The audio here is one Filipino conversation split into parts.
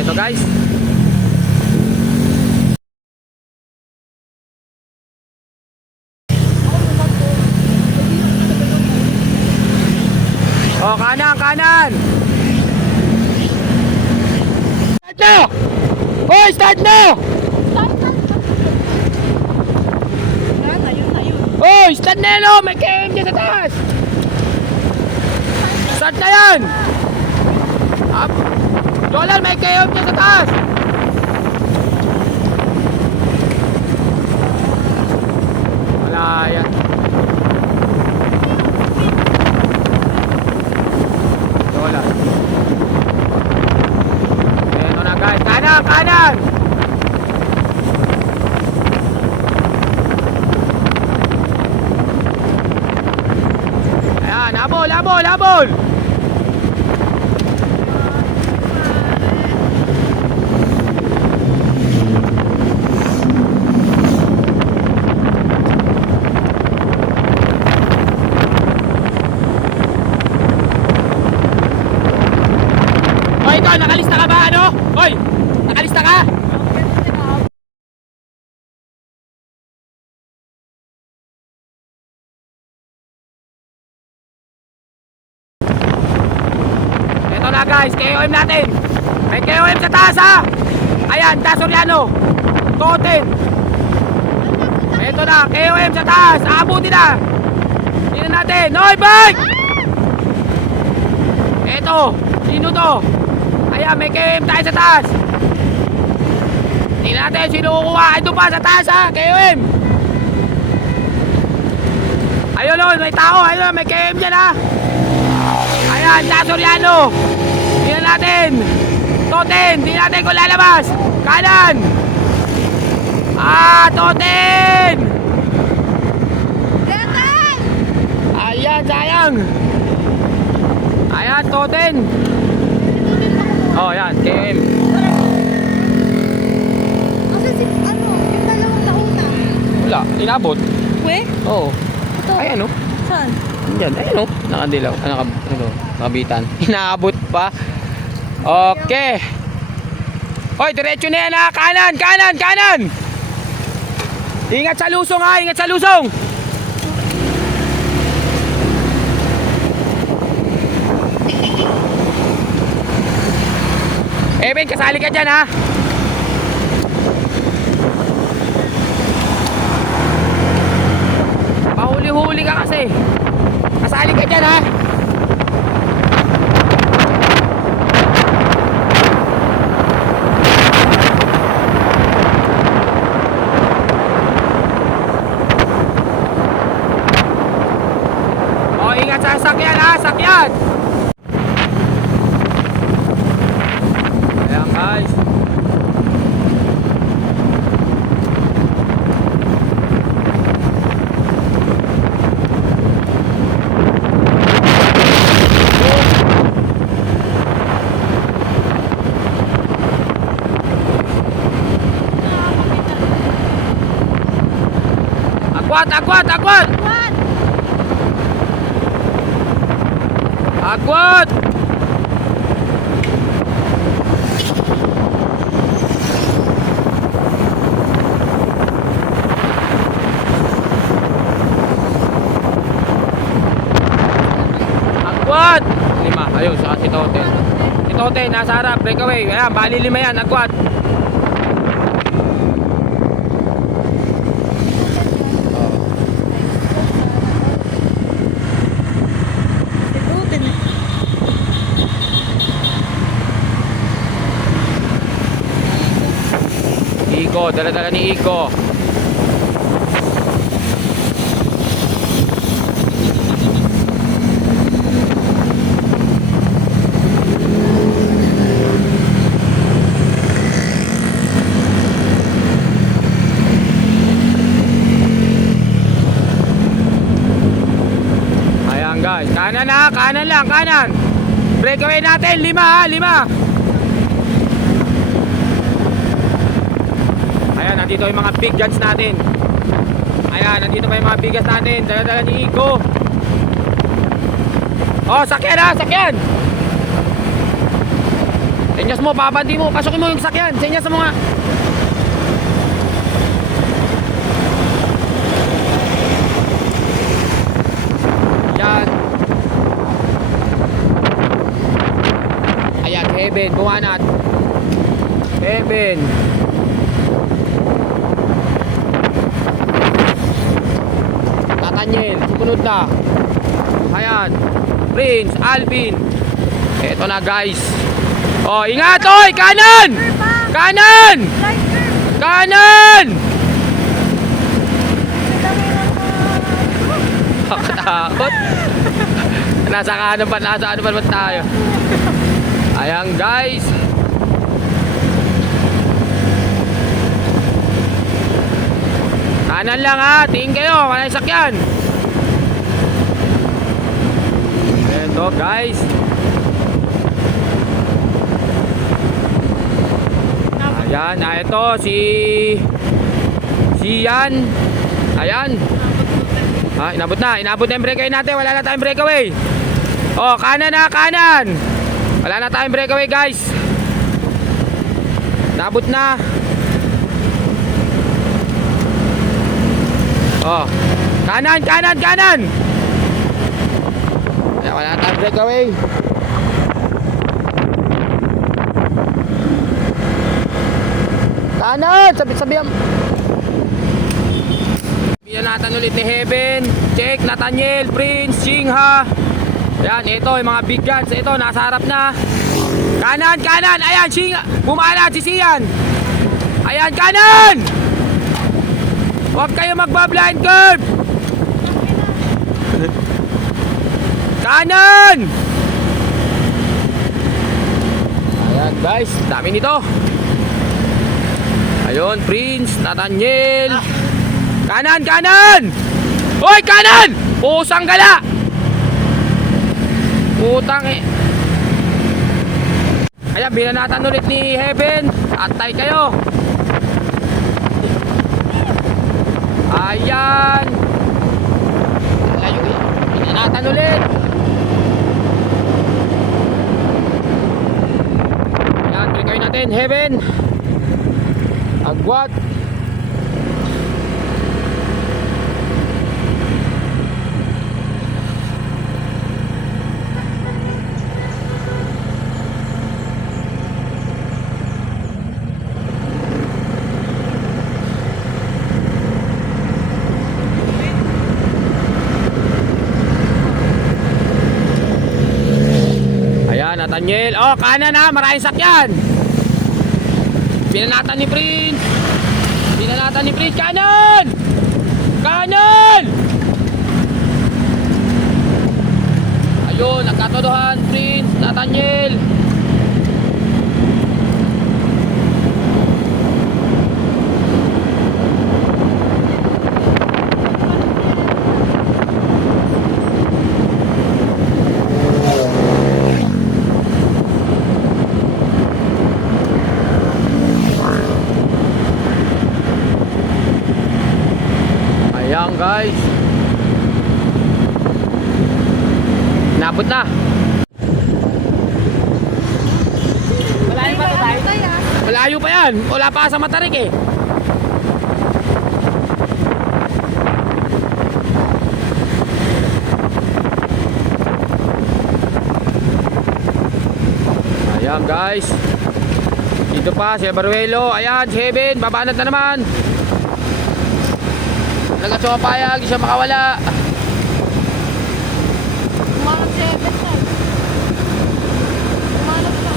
Ito guys. Oh, kanan, kanan. Start na! Hoy, start na! Hoy, start na yan, oh! May KM dyan sa taas! Start na yan! Up! Dolan, may KM dyan sa taas! Wala yan. Dolan. Ito na guys, kanan, kanan! Ayan, habol, habol, habol! Hoy, ito, nakalista ka ba, ano? Hoy, nakalista ka? Ito na guys, KOM natin. May KOM sa taas ha. Ayan, Dasoriano. Toten. Ito na, KOM sa taas. Aabutin na. Tingnan natin. Hoy, bike! Ito, sino to? Ayan, may KOM tayo sa taas. Tingnan natin, sino kukuha. Ito pa sa taas ha, KOM. Ayun o, may tao. Ayun, may KOM dyan ha. Ayan, Dasoriano. Tingnan natin. Toten, tingnan natin kung lalabas. Kanan. Toten. Ayan, sayang. Ayan, Toten. Oh, ayan, KM. Kasi si, yung dalawang nauna. Wala, inabot. We? Oo. Ito. Ayan o. Saan? Yan, ayun o. Nakadilaw. Nakabitan. Inaabot pa. Okay. Hoy, diretso na yan ha. Kanan, kanan, kanan. Ingat sa lusong ha. Ingat sa lusong. Evan, kasali ka dyan ha. Pahuli-huli ka kasi. Kasali ka dyan ha. O, ingat sa sakyan ha, sakyan. Ayan guys. Agwat, agwat, agwat! What? Agwat! Agwat! Lima, ayun, sa si Toten. Si Toten, nasa harap, breakaway. Ayan, bali lima yan, agwat. Butin. Iko, dala-dala ni Iko. Ayan guys, kanan na, kanan lang, kanan. Breakaway natin, lima ha, lima. Ayan, nandito yung mga big guns natin. Ayan, nandito pa yung mga bigas natin. Dala-dala ni Iko. Oh, sakyan ha, sakyan. Senyas mo, papanti mo, pasukin mo yung sakyan. Senyas mo nga. Yan. Ayan, Heaven, bumanat. Heaven. Nathaniel, sumunod na. Ayan. Prince, Alvin. Eto na guys. Oh, ingat oy, kanan! Kanan! Kanan! Nakatakot. Nasa kanan pa, nasa ano pa tayo. Ayan guys. Kanan lang ha, tingin kayo, walang sakyan. Eto guys. Ayan, ito si Yan. Ayan. Inabot na yung breakaway natin. Wala na tayong breakaway. Oh, kanan na, kanan. Wala na tayong breakaway guys. Inabot na. Oh, kanan, kanan, kanan. Ayan, wala na tayong breakaway. Kanan, sabi-sabihan. Binanatan ulit ni Heaven. Check, Nathaniel, Prince, Singha. Yan, ito yung mga big guns. Ito, nasa harap na. Kanan, kanan. Ayan, Singha. Bumalat si Sian. Ayan, kanan. Huwag kayo magba-blind curve. Kanan. Ayan guys, dami nito. Ayun, Prince, Nathaniel. Kanan, kanan! Hoy, kanan! Pusang gala! Putang eh. Ayan, binanatan ulit ni Heaven. Atay kayo. Ayan. Layo yan. Binanatan ulit. Ayan, breakaway natin, Heaven. Agwat. Ayan, Nathaniel. Oh, kanan na, maraming sakyan. Binanatan ni Prince. Binanatan ni Prince. Kanan! Kanan! Ayun, nagkatodohan. Prince, Nathaniel. Ayan guys. Nabot na. Malayo pa tayo? Malayo pa yan. Wala pa sa Matarik eh. Ayan guys. Dito pa si Baruelo. Ayan si Heaven. Babanat na naman. Nagkasopayag, siya makawala. Umanap si Heaven na. Umanap na.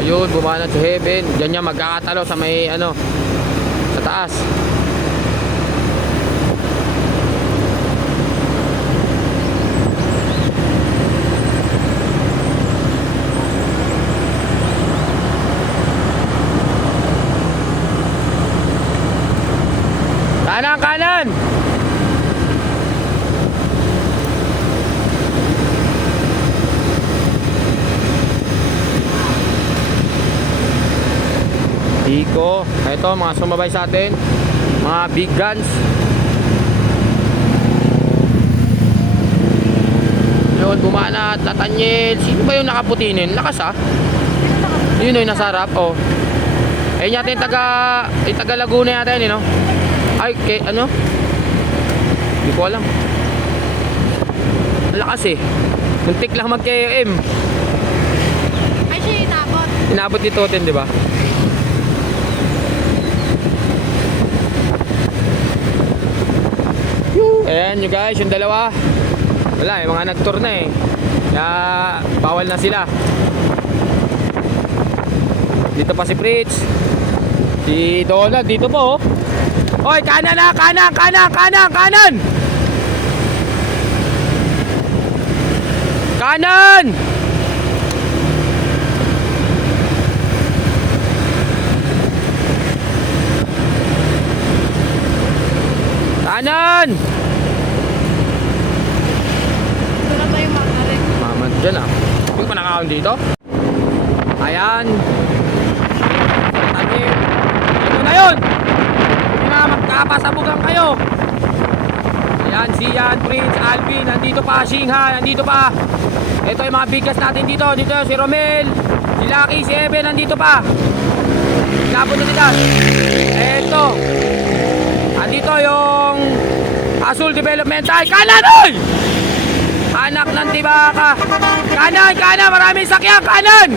Ayun, bumanat si Heaven. Diyan niya magkakatalo sa may ano, sa taas. Kanan, kanan! Iko, ito mga sumabay sa atin, mga big guns. Yun, bumanat, Nathaniel. Sino ba yung nakaputinin? Lakas ah. Yun yung nasa harap, oh. Ayun yata yung taga Laguna yata yun, no? Ay, ano? Hindi ko alam. Lakas eh. Muntik lang mag-KOM. Ay, siya inabot. Inabot ni Toten, di ba? Ayan nyo guys, yung dalawa. Wala eh, mga nag-tour na eh. Kaya bawal na sila. Dito pa si Fritz. Si Donald, dito po oh. Hoy, kanan na, kanan, kanan, kanan, kanan! Kanan! Kanan! Ito na tayo makarik. Mama dyan ah. Yung pa nakakaon dito. Ayan. Tanim. Ito na yun. Hindi na magkapasabugan kayo. Ayan, Sian, Prince, Alvin. Nandito pa, Shingha. Nandito pa. Ito yung mga bigas natin dito. Dito si Romel, si Lucky, si Eben. Nandito pa. Kapon na nila. Ito. Nandito yung Azul Developmental. Kanan, oy! Anak ng tibaka. Kanan, kanan. Maraming sakyan. Kanan!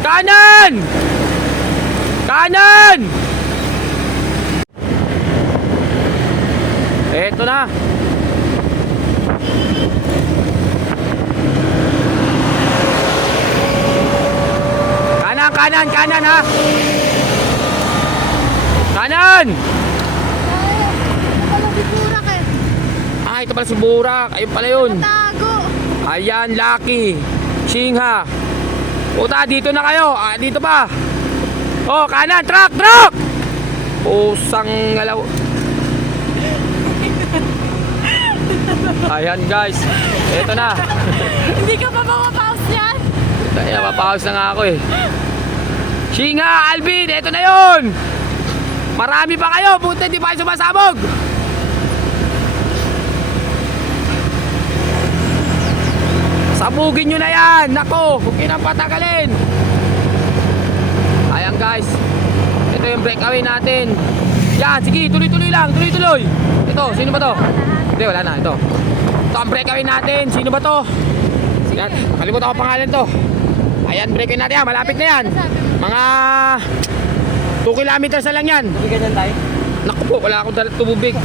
Kanan! Kanan! Eto na. Kanan, kanan, kanan ha. Kanan! Wala bikurak eh. Ah, ito pala si Burak. Ayun pala yun. Tago. Ayan, Lucky. Shingha. Puta, dito na kayo. Ah, dito pa. Oh, kanan. Truck, truck! Pusang ngalaw. Ayan, guys. Ito na. Hindi ka pa mapapause yan? Dahil napapahos na nga ako eh. Shingha, Alvin. Ito na yun. Marami pa kayo. Buti di pa kayo sumasabog. Sabugin nyo na yan. Nako, huwag nyo nang patagalin. Ayan guys. Ito yung breakaway natin. Yan, sige, tuloy-tuloy lang. Tuloy-tuloy. Ito, sino ba to? Hindi, wala na. Ito. Ito ang breakaway natin. Sino ba to? Yan, kalimutan ko pangalan to. Ayan, breakaway natin yan. Malapit na yan. Mga 2 kilometers na lang yan. Hindi ganyan tayo. Naku po, wala akong dalat tubig.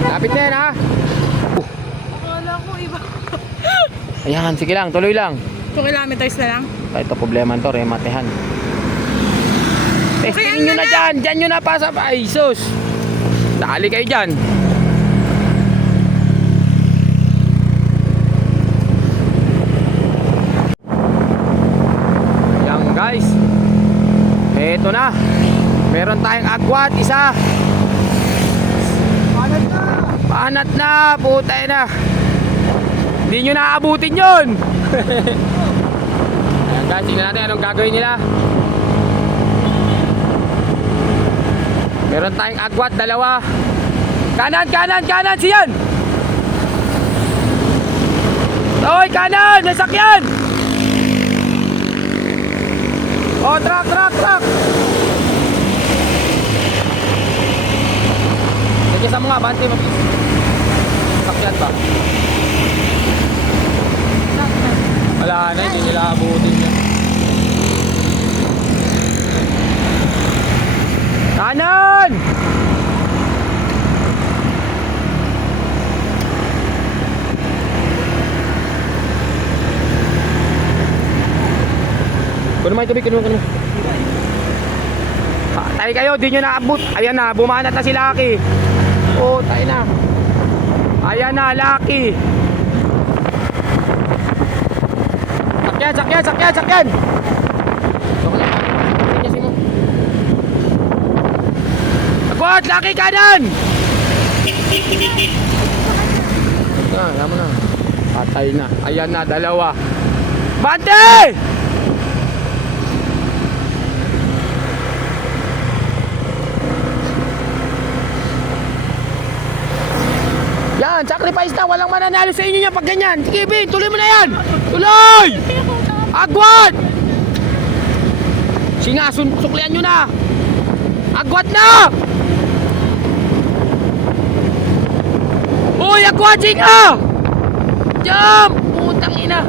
Malapit na yan ha. Akala ko iba. Ayan, sige lang, tuloy lang. 2 kilometers na lang? Ito problema to, rematehan. Testingin nyo na dyan, dyan nyo na pasa. Ay, sus. Dali kayo dyan. Yan guys. Eto na. Meron tayong agwat, isa. Panat na! Panat na, putay na. Hindi nyo naaabutin yun. Ayan guys, tingnan natin anong gagawin nila. Meron tayong agwat, dalawa. Kanan, kanan, kanan, siyan. Oy, kanan, may sakyan. Oh, truck, truck, truck. Nagkisa mo nga, bante, mabilis. Sakyan ba? Wala na, hindi nila abutin yan. Kanan! Kuno mo yung tubig, kuno mo. Patay kayo, di nyo naabot. Ayan na, bumanat na si Lucky. Oh, tayo na. Ayan na, Lucky. Sakyan, sakyan, sakyan, sakyan. Agwat, Lucky, kanan! Ayan mo na. Patay na. Ayan na, dalawa. Bante! Yan, tsaka sacrifice na. Walang mananalo sa inyo yan pag ganyan. Sige, Bin, tuloy mo na yan. Tuloy! Agwat! Singa, suklian nyo na. Agwat na! Uy, agwat, singa! Jump! Putang ina.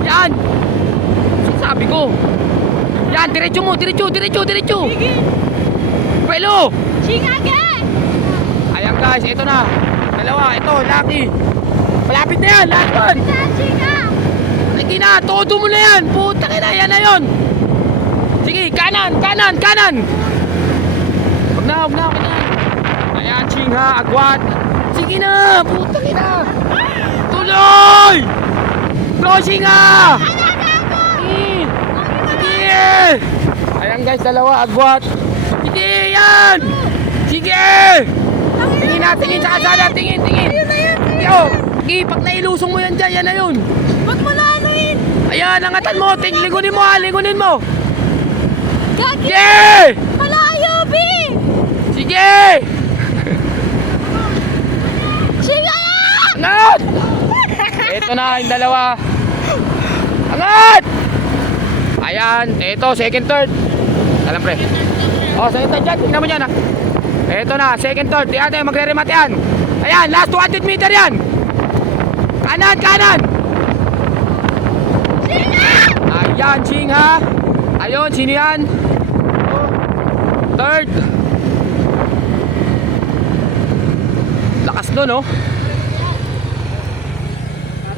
Yan! Sabi ko. Yan, diretso mo, diretso. Pwelo! Chingage! Ayan guys, ito na. Dalawa, ito, Lucky. Malapit na yan, lahat. Chinga! Sige na, todo mo na yan. Putang ina, yan na yun. Sige, kanan. Huwag na. Ayan, Chingha, agwat. Sige na, putang ina. Tuloy! Go, Chingha! Sige! Ayan guys, dalawa, agwat. Sige, yan! Sige! Tingin sa kalsada, tingin. Sige, oh. Sige, pag nailusong mo yan dyan, yan na yun. Ba't mo na ano yun? Ayan, angatan mo, lingunin mo. Gagi! Sige! Malayo, B! Sige! Chinga! Angat! Ito na, yung dalawa. Angat! Ayan, ito, second, third. Alam pre. Oh, second, third dyan. Tingnan mo dyan, ha. Ito na, second, third. Di ate, magre-remate yan. Ayan, last 200 meter yan. Kanan. Ayan, Chingha. Ayun, sino yan? Third. Lakas nun, oh.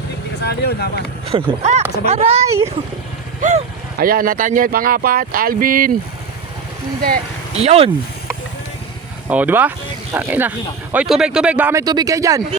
Hindi kasali yun, naman. Aray! Ayan, Nathaniel pangapat, Alvin. Hindi. Iyon. Oh, di ba? Okay na. Oy, tubig, baka may tubig kayo diyan.